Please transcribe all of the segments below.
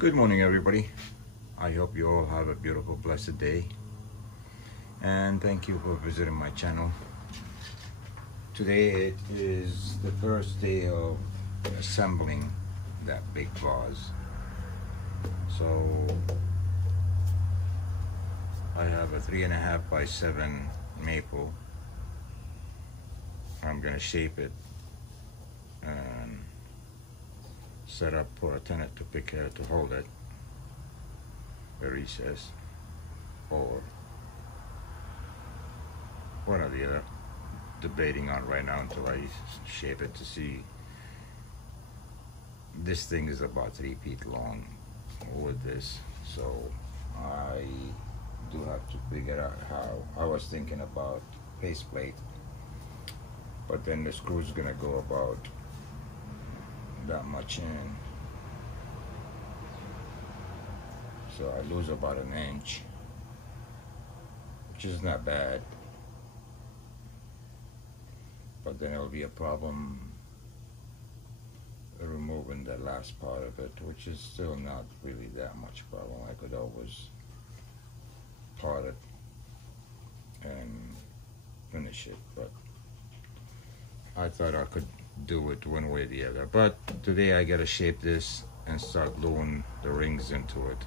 Good morning, everybody. I hope you all have a beautiful, blessed day. And thank you for visiting my channel. Today it is the first day of assembling that big vase. So I have a 3.5 by 7 maple. I'm gonna shape it and set up for a tenant to hold it, a recess, or one or the other. Debating on right now until I shape it to see. This thing is about 3 feet long with this, so I do have to figure out how. I was thinking about faceplate, but then the screw's gonna go about that much in, so I lose about an inch, which is not bad, but then it'll be a problem removing the last part of it, which is still not really that much problem. I could always part it and finish it, but I thought I could do it one way or the other. But today I gotta shape this and start gluing the rings into it.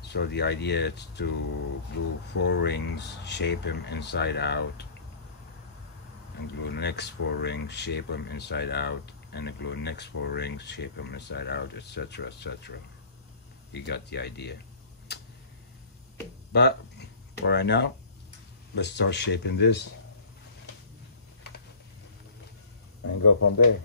So the idea is to glue 4 rings, shape them inside out, and glue the next 4 rings, shape them inside out, and glue the next 4 rings, shape them inside out, etc., etc. You got the idea. But for right now, let's start shaping this and go from there.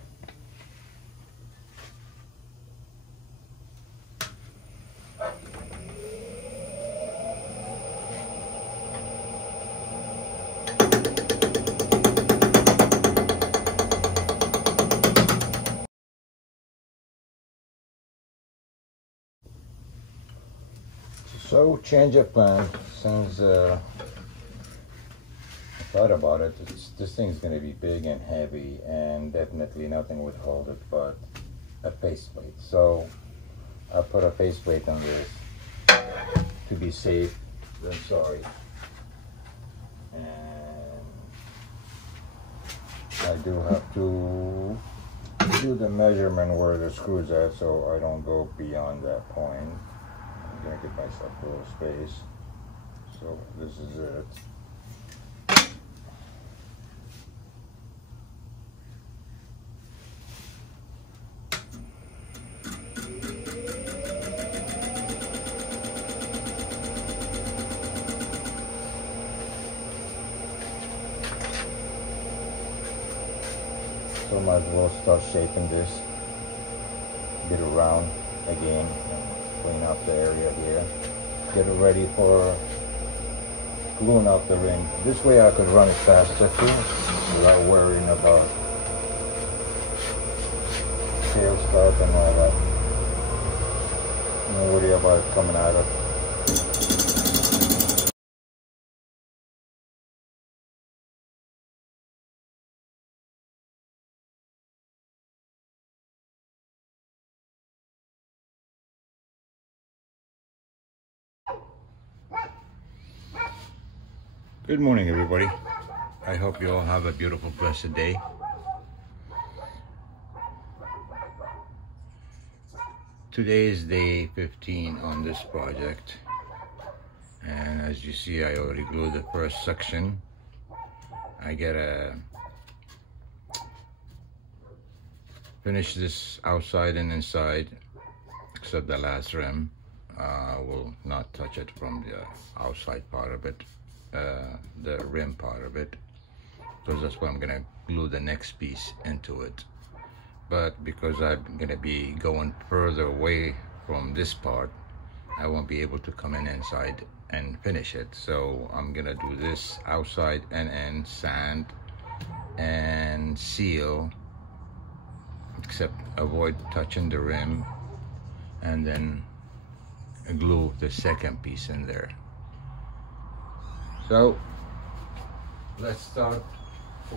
So change of plan, since I thought about it, this thing's going to be big and heavy, and definitely nothing would hold it but a faceplate. So I put a faceplate on this to be safe than sorry. And I do have to do the measurement where the screws are, so I don't go beyond that point. I'm gonna give myself a little space. So this is it. So might as well start shaping this. Get it around again. Clean up the area here. Get it ready for gluing up the ring. This way I could run it faster too, without worrying about tail stuff and all that. Don't worry about it coming out of. Good morning, everybody. I hope you all have a beautiful, blessed day. Today is day 15 on this project, and as you see, I already glued the first section. I gotta finish this outside and inside, except the last rim. I will not touch it from the outside part of it. The rim part of it, because that's what I'm gonna glue the next piece into it. But because I'm gonna be going further away from this part, I won't be able to come in inside and finish it. So I'm gonna do this outside and sand and seal, except avoid touching the rim, and then glue the second piece in there. So let's start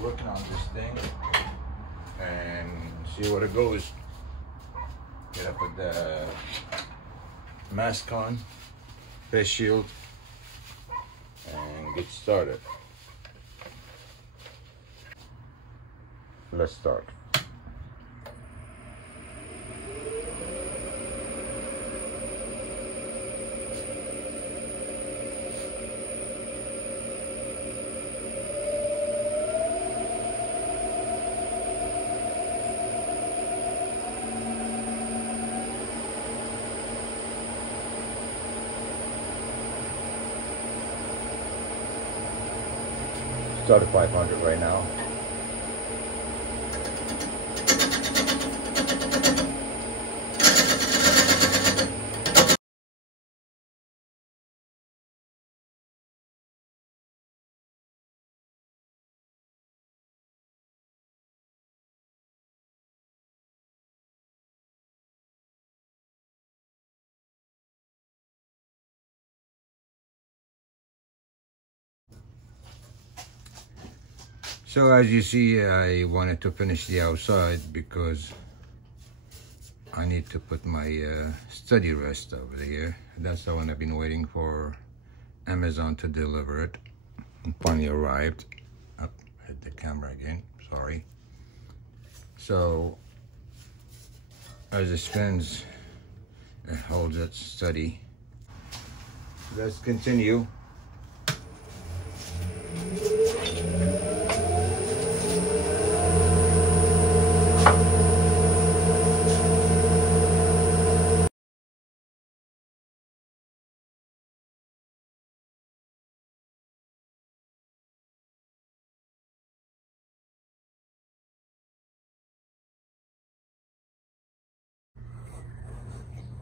working on this thing and see where it goes. Gonna put the mask on, face shield, and get started. Let's start. Start at 500 right now. So as you see, I wanted to finish the outside because I need to put my study rest over here. That's the one I've been waiting for Amazon to deliver it. And finally arrived. Up, hit the camera again, sorry. So as it spins, it holds it steady. Let's continue.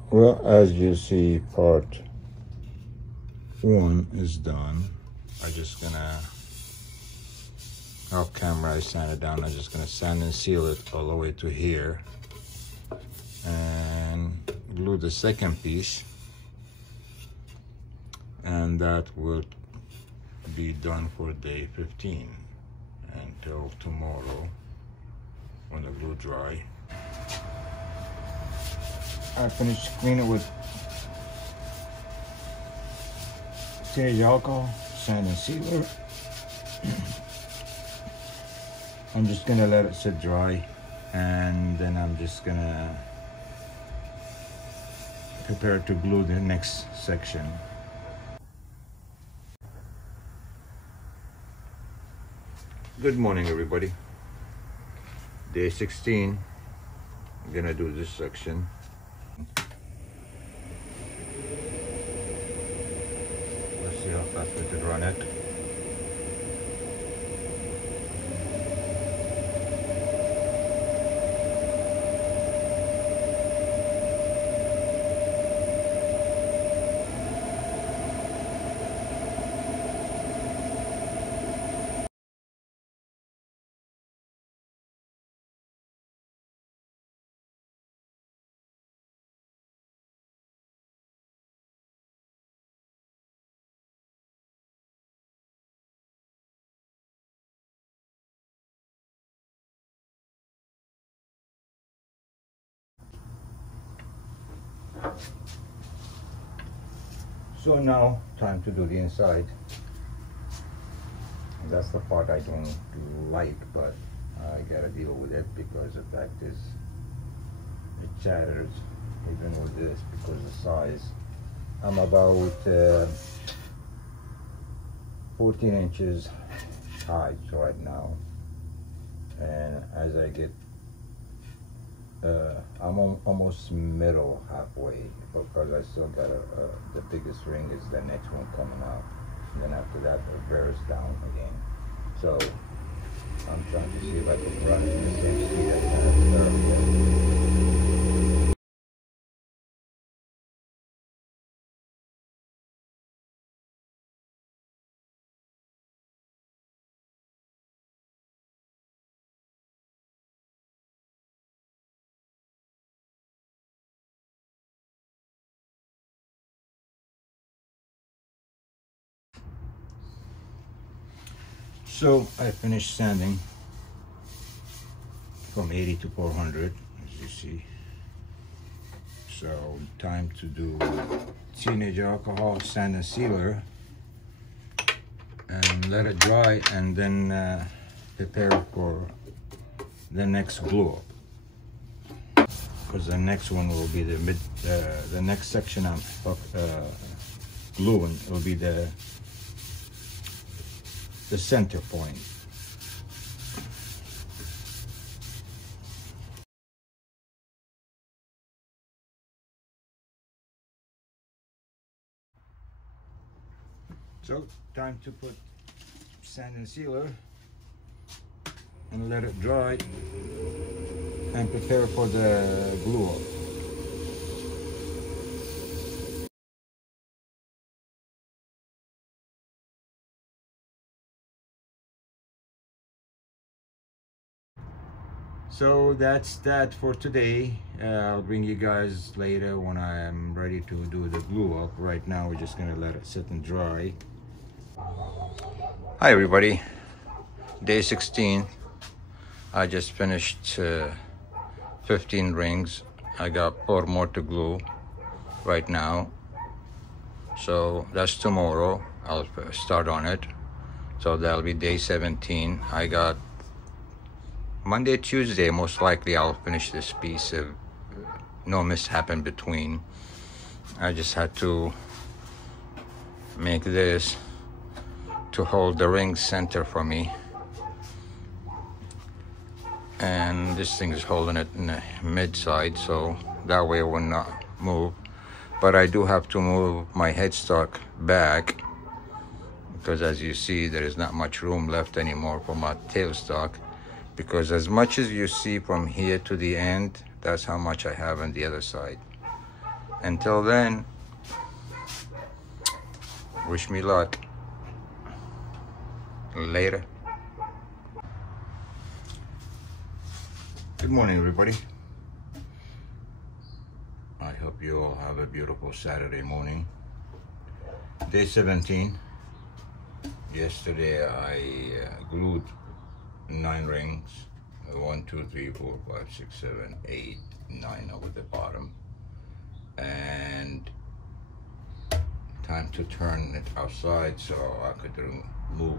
Well, as you see, part 1 is done. I'm just gonna, off camera, I sand it down. I'm just gonna sand and seal it all the way to here and glue the second piece, and that will be done for day 15 until tomorrow when the glue dry. I finished cleaning with teenage alcohol, sand and sealer. I'm just gonna let it sit dry, and then I'm just gonna prepare to glue the next section. Good morning, everybody. Day 16. I'm gonna do this section. Let's see how fast we can run it. So now, time to do the inside. That's the part I don't like, but I gotta deal with it because the fact is it shatters even with this because of the size. I'm about 14 inches high right now, and as I get I'm almost middle halfway because I still got the biggest ring is the next one coming out, and then after that it bears down again. So I'm trying to see if I can run it in the same speed as that. So I finished sanding from 80 to 400, as you see. So time to do teenage alcohol sand and sealer and let it dry, and then prepare for the next glue up, because the next one will be the next section I'm gluing. It will be the center point. So time to put sand and sealer and let it dry and prepare for the glue up. So that's that for today. I'll bring you guys later when I'm ready to do the glue up. Right now we're just gonna let it sit and dry. Hi everybody, day 16. I just finished 15 rings. I got 4 more to glue right now, so that's tomorrow. I'll start on it, so that'll be day 17. I got Monday, Tuesday, most likely I'll finish this piece if no mishap in between. I just had to make this to hold the ring center for me, and this thing is holding it in the mid side, so that way it will not move. But I do have to move my headstock back, because as you see there is not much room left anymore for my tailstock, because as much as you see from here to the end, that's how much I have on the other side. Until then, wish me luck. Later. Good morning everybody. I hope you all have a beautiful Saturday morning. Day 17. Yesterday I glued 9 rings. 1, 2, 3, 4, 5, 6, 7, 8, 9 over the bottom. And time to turn it outside so I could remove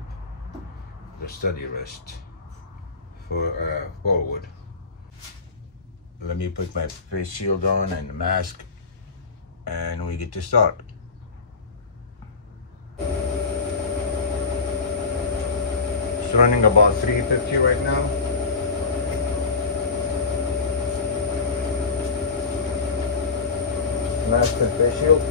the study rest for forward. Let me put my face shield on and the mask, and we get to start. It's running about 350 right now. Mask and face shield.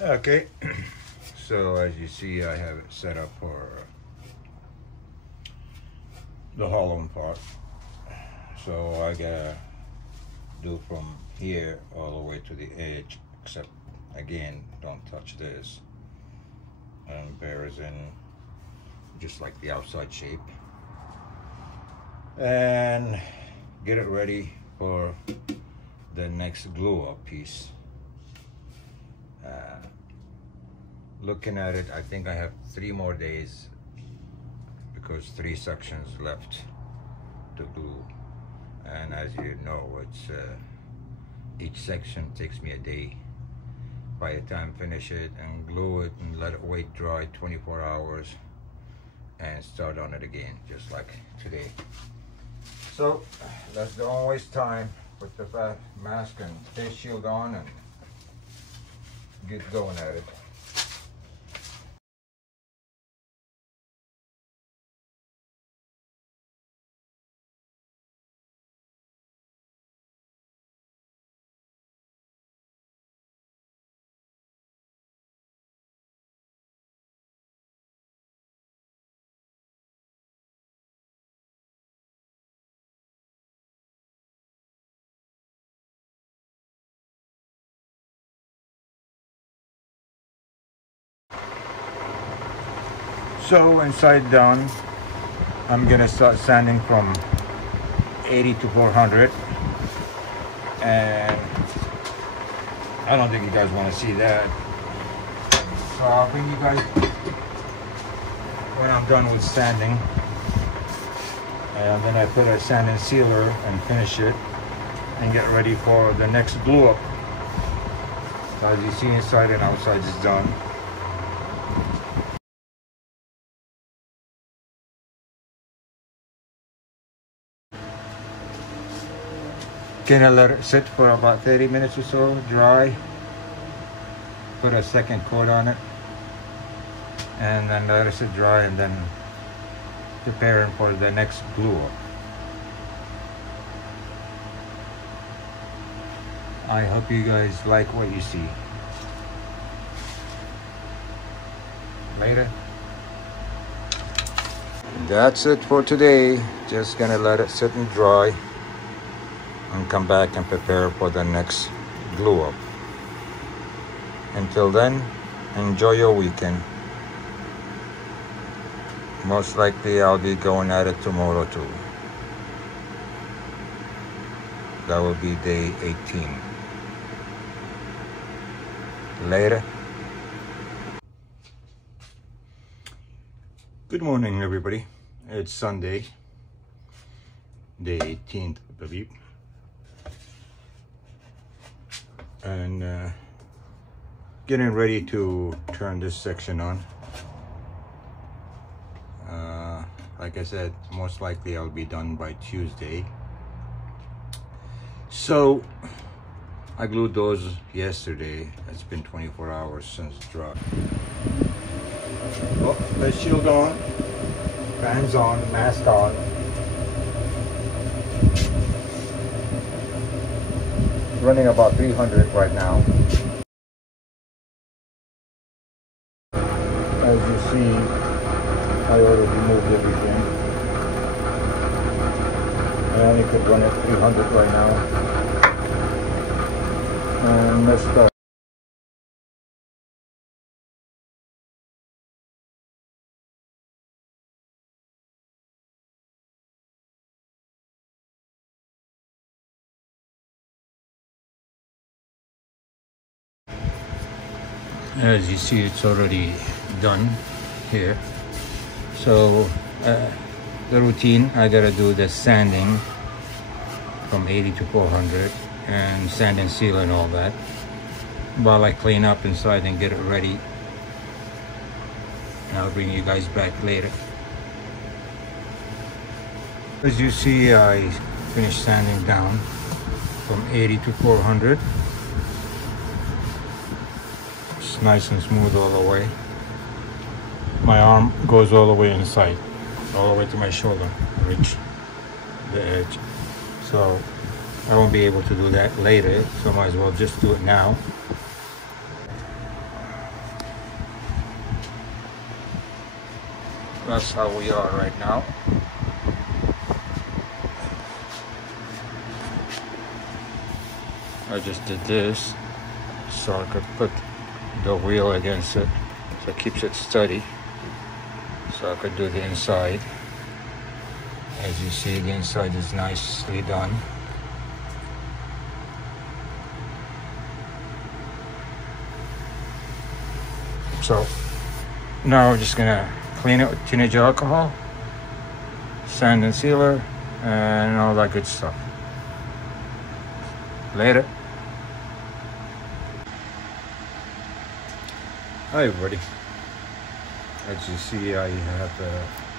Okay, so as you see, I have it set up for the hollow part. So I gotta do from here all the way to the edge, except again, don't touch this. And bears in just like the outside shape. And get it ready for the next glue up piece. Looking at it, I think I have 3 more days, because 3 sections left to glue. And as you know, it's each section takes me a day. By the time I finish it and glue it and let it wait dry 24 hours and start on it again, just like today. So let's don't waste time. Put the mask and face shield on and get going at it. So inside down, I'm gonna start sanding from 80 to 400, and I don't think you guys want to see that. So I'll bring you guys when I'm done with sanding, and then I put a sand and sealer and finish it and get ready for the next glue up. So as you see, inside and outside is done. Gonna let it sit for about 30 minutes or so, dry. Put a second coat on it, and then let it sit dry, and then preparing for the next glue up. I hope you guys like what you see. Later. That's it for today. Just gonna let it sit and dry and come back and prepare for the next glue up. Until then, enjoy your weekend. Most likely I'll be going at it tomorrow too. That will be day 18. Later. Good morning, everybody. It's Sunday, day 18th, I believe. And getting ready to turn this section on. Like I said, most likely I'll be done by Tuesday. So I glued those yesterday. It's been 24 hours since drop. Oh, the shield on, fans on, mask on. Running about 300 right now. As you see, I already moved everything. I only could run at 300 right now. And messed up. As you see, it's already done here. So the routine, I gotta do the sanding from 80 to 400 and sand and seal and all that while I clean up inside and get it ready. And I'll bring you guys back later. As you see, I finished sanding down from 80 to 400. It's nice and smooth all the way. My arm goes all the way inside, all the way to my shoulder, reach the edge. So I won't be able to do that later, so might as well just do it now. That's how we are right now. I just did this so I could put the wheel against it so it keeps it steady, so I could do the inside. As you see, the inside is nicely done. So now we're just gonna clean it with teenage alcohol, sand and sealer, and all that good stuff. Later. Hi everybody. As you see, I have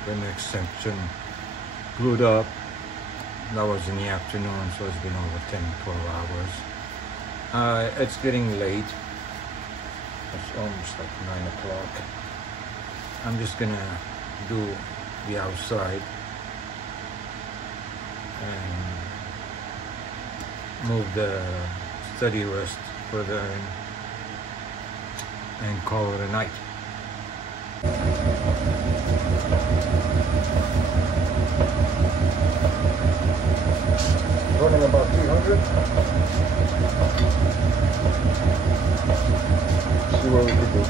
the next section glued up. That was in the afternoon, so it's been over 10-12 hours. It's getting late. It's almost like 9 o'clock. I'm just gonna do the outside and move the study rest further in and call it a night. Running about 300. See what we can do.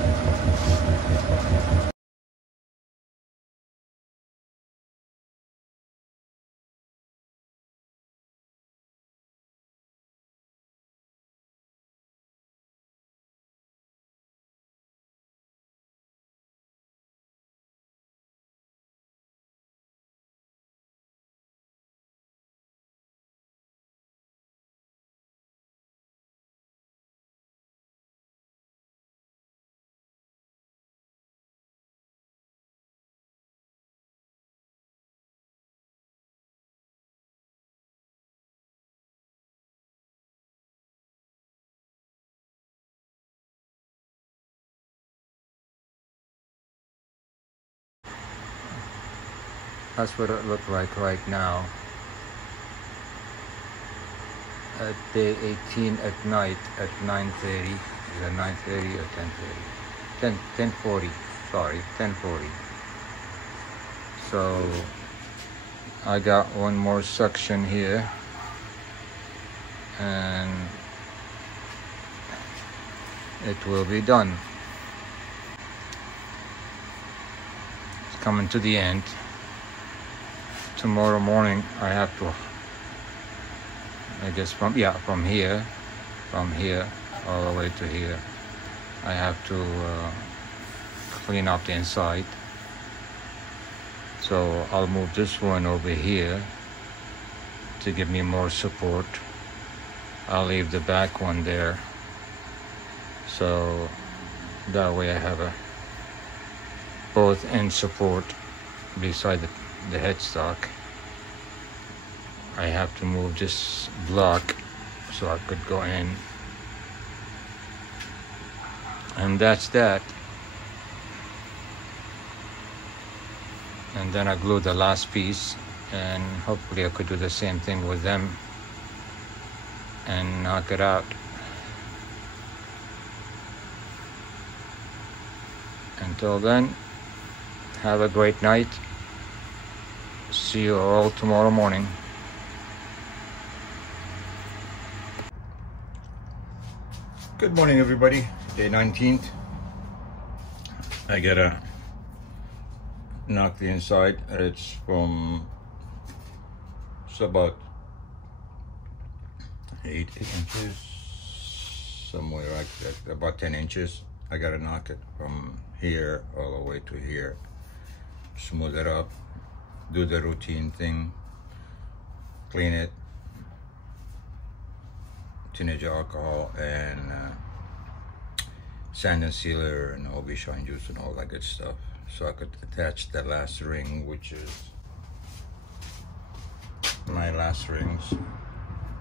That's what it looked like right now. At day 18 at night at 9:30. Is it 9:30 or 10:30? 10:40. Sorry, 10:40. So I got one more section here, and it will be done. It's coming to the end. Tomorrow morning I have to, I guess from here all the way to here, I have to clean up the inside. So I'll move this one over here to give me more support. I'll leave the back one there, so that way I have both end support beside the headstock. I have to move this block so I could go in, and that's that. And then I glue the last piece, and hopefully I could do the same thing with them and knock it out. Until then, have a great night. See you all tomorrow morning. Good morning, everybody. Day 19th. I gotta knock the inside. It's about 8 inches, somewhere like that, about 10 inches. I gotta knock it from here all the way to here, smooth it up, do the routine thing, clean it, teenage alcohol, and sand and sealer and OB shine juice and all that good stuff, so I could attach the last ring, which is my last rings.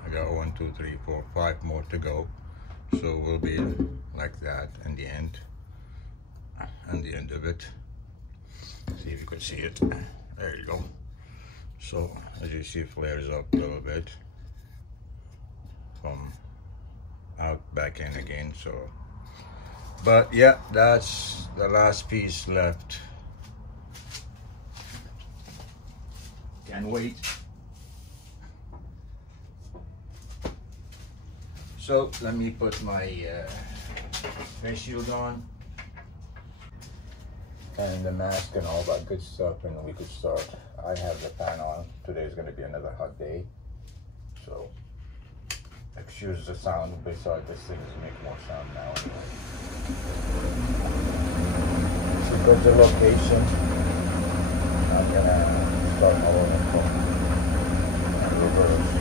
I got 1, 2, 3, 4, 5 more to go, so we'll be like that in the end. And the end of it, see if you could see it. There you go. So as you see, it flares up a little bit from out back in again. So, but yeah, that's the last piece left. Can't wait. So let me put my face shield on and the mask and all that good stuff, and we could start. I have the fan on. Today's going to be another hot day, so excuse the sound. Besides, this thing is making more sound now anyway. So go to location. I'm gonna start my own info and reverse.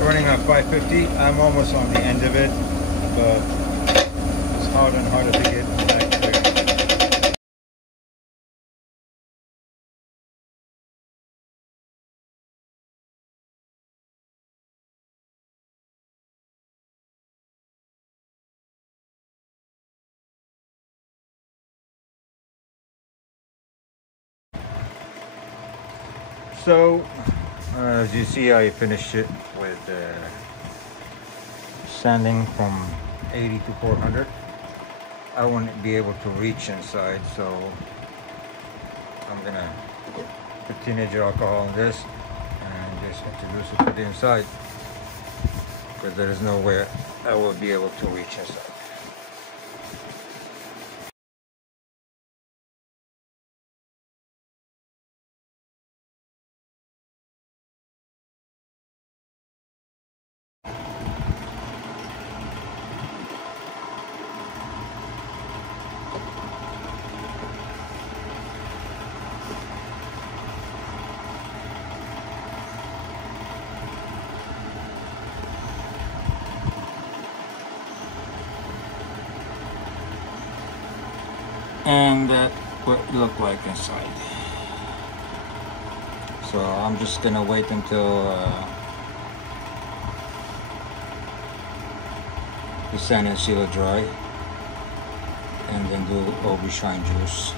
Running on 550. I'm almost on the end of it, but it's harder and harder to get back there. So as you see, I finished it with sanding from 80 to 400. I won't be able to reach inside, so I'm gonna put teenage alcohol in this and just introduce it to the inside, because there is nowhere I will be able to reach inside. And that what it looked like inside. So I'm just gonna wait until the sand and seal dry, and then do OB shine juice,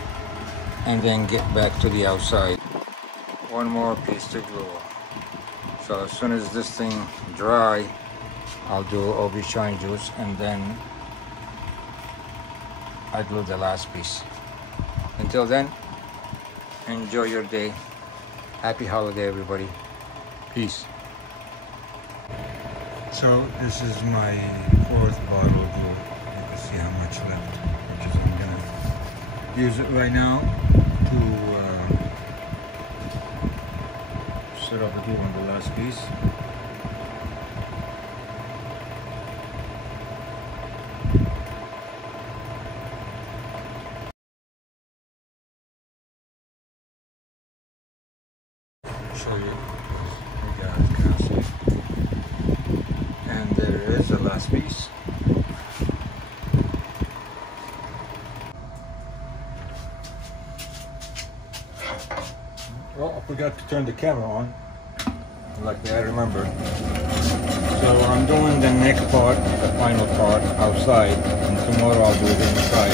and then get back to the outside. One more piece to glue. So as soon as this thing dry, I'll do OB shine juice, and then I glue the last piece. Until then, enjoy your day. Happy holiday, everybody. Peace. So this is my 4th bottle of glue. You can see how much left, which is I'm gonna use it right now to set up the glue on the last piece. Show you guys can see, and there is the last piece. Well, I forgot to turn the camera on, luckily I remembered. So I'm doing the neck part, the final part outside, and tomorrow I'll do it inside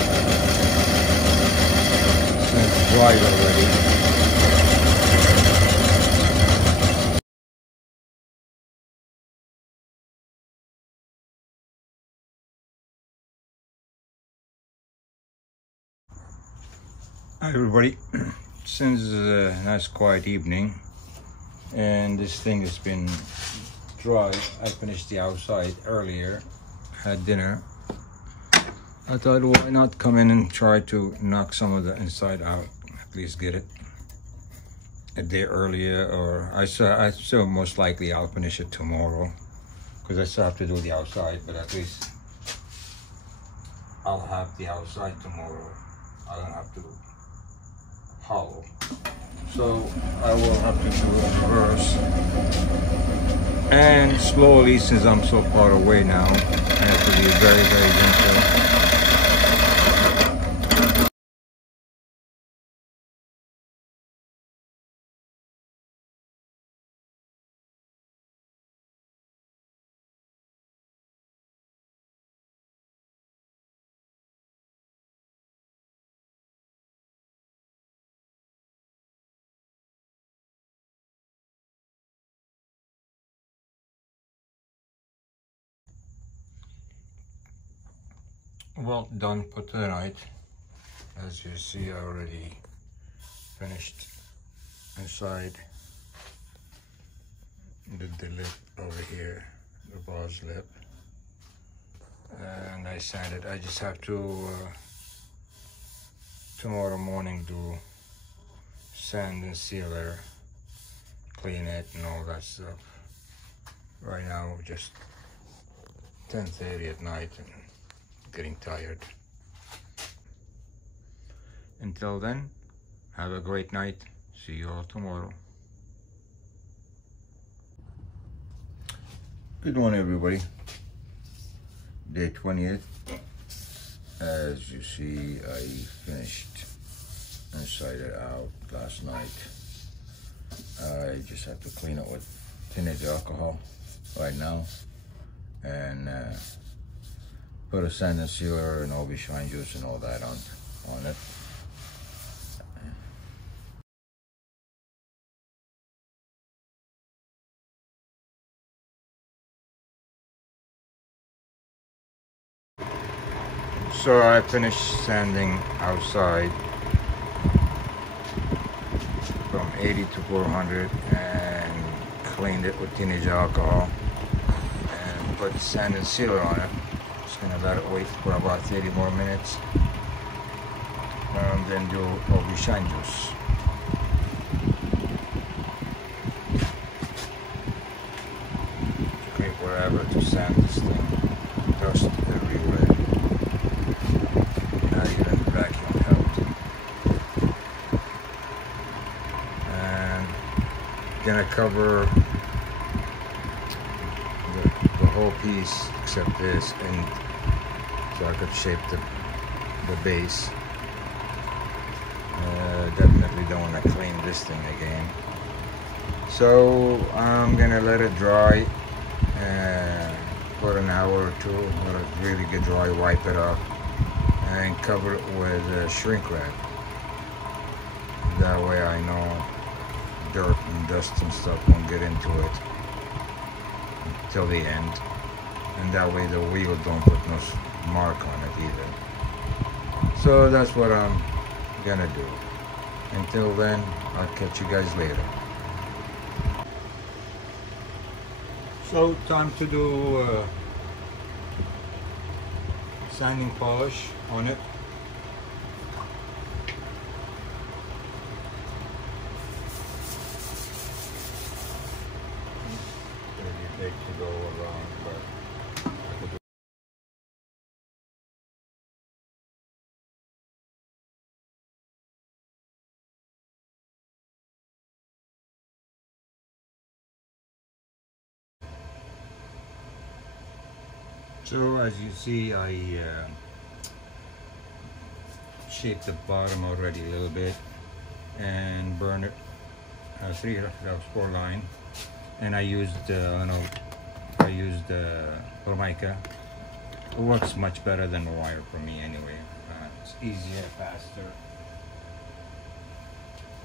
since it's dried already. Hi everybody, since it's a nice quiet evening and this thing has been dry, I finished the outside earlier, had dinner. I thought, why not come in and try to knock some of the inside out, at least get it a day earlier, or I still most likely I'll finish it tomorrow because I still have to do the outside, but at least I'll have the outside tomorrow. I don't have to hollow. So I will have to do it first. And slowly, since I'm so far away now, I have to be very, very gentle. Well done for tonight. As you see, I already finished inside. Did the lip over here, the vase lip, and I sanded. I just have to tomorrow morning do sand and sealer, clean it and all that stuff. Right now just 10:30 at night and getting tired. Until then, have a great night. See you all tomorrow. Good morning, everybody. Day 20th. As you see, I finished inside it out last night. I just have to clean it with teenage alcohol right now and put a sand and sealer and OB shine juice and all that on it. So I finished sanding outside from 80 to 400 and cleaned it with teenage alcohol and put sand and sealer on it. Just gonna let it wait for about 30 more minutes and then do OB shine juice. Scrape wherever to sand this thing. Dust everywhere. Not even vacuum helped. And gonna cover the whole piece except this, and so I could shape the base. this thing again. So I'm gonna let it dry for an hour or two. Let it really get dry, wipe it off, and cover it with shrink wrap. That way I know dirt and dust and stuff won't get into it till the end. And that way the wheel don't put no mark on it either. So that's what I'm gonna do. Until then, I'll catch you guys later. So time to do sanding polish on it. Pretty big to go around, but I could do. So as you see, I shaped the bottom already a little bit and burned it 3/4 line, and I used Formica. It works much better than the wire for me anyway. It's easier, faster,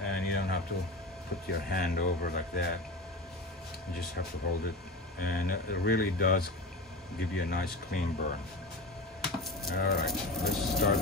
and you don't have to put your hand over like that. You just have to hold it, and it really does give you a nice clean burn. All right, let's start.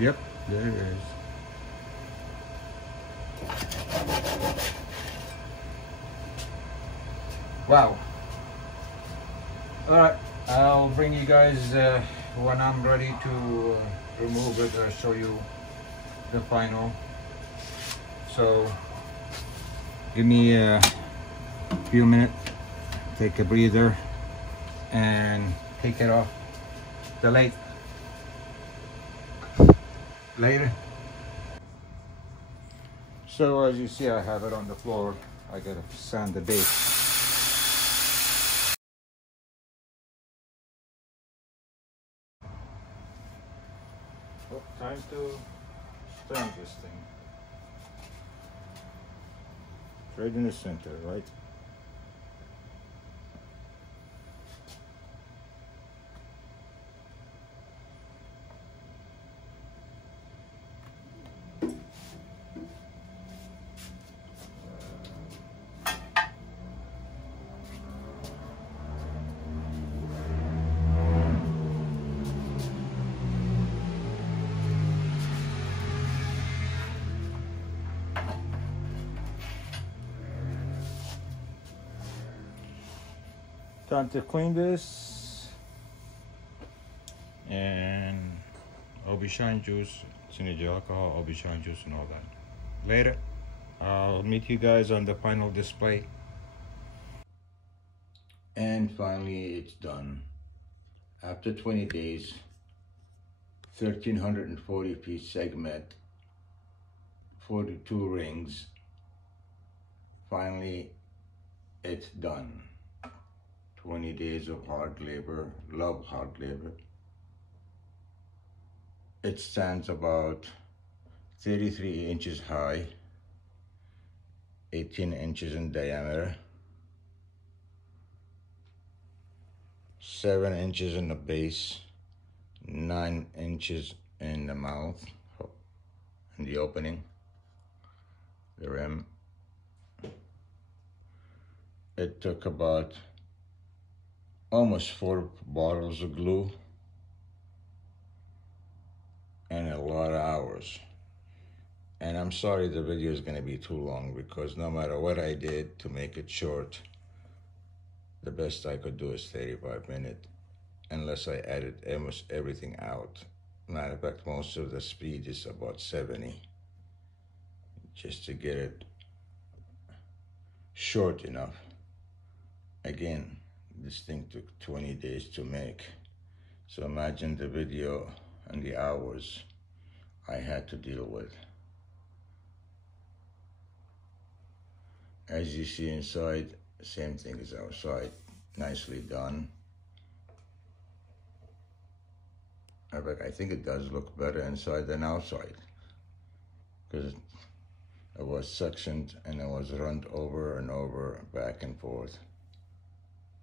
Yep, there it is. Wow. All right, I'll bring you guys when I'm ready to remove it or show you the final. So give me a few minutes, take a breather, and take it off the lathe. Later. So as you see, I have it on the floor. I gotta sand the base. Oh, time to sand this thing. Right in the center, right? Time to clean this, and Aubergine juice, synergy alcohol, Aubergine juice, and all that. Later, I'll meet you guys on the final display. And finally, it's done. After 20 days, 1,340 piece segment, 42 rings. Finally, it's done. 20 days of hard labor, love hard labor. It stands about 33 inches high, 18 inches in diameter, 7 inches in the base, 9 inches in the mouth, in the opening, the rim. It took about almost 4 bottles of glue and a lot of hours. And I'm sorry the video is going to be too long, because no matter what I did to make it short, the best I could do is 35 minutes. unless I edit almost everything out. Matter of fact, most of the speed is about 70, just to get it short enough. Again, this thing took 20 days to make. So imagine the video and the hours I had to deal with. As you see inside, same thing as outside. Nicely done. I think it does look better inside than outside, because it was sectioned and it was run over and over, back and forth.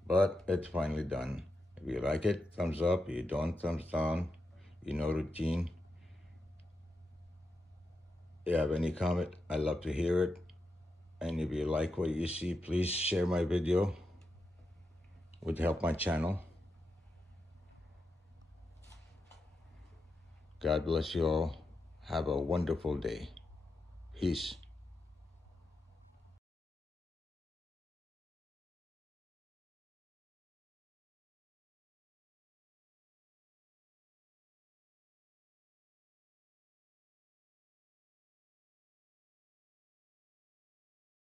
But it's finally done. If you like it, thumbs up. If you don't, thumbs down. You know routine. If you have any comment, I'd love to hear it. And if you like what you see, please share my video. It would help my channel. God bless you all. Have a wonderful day. Peace.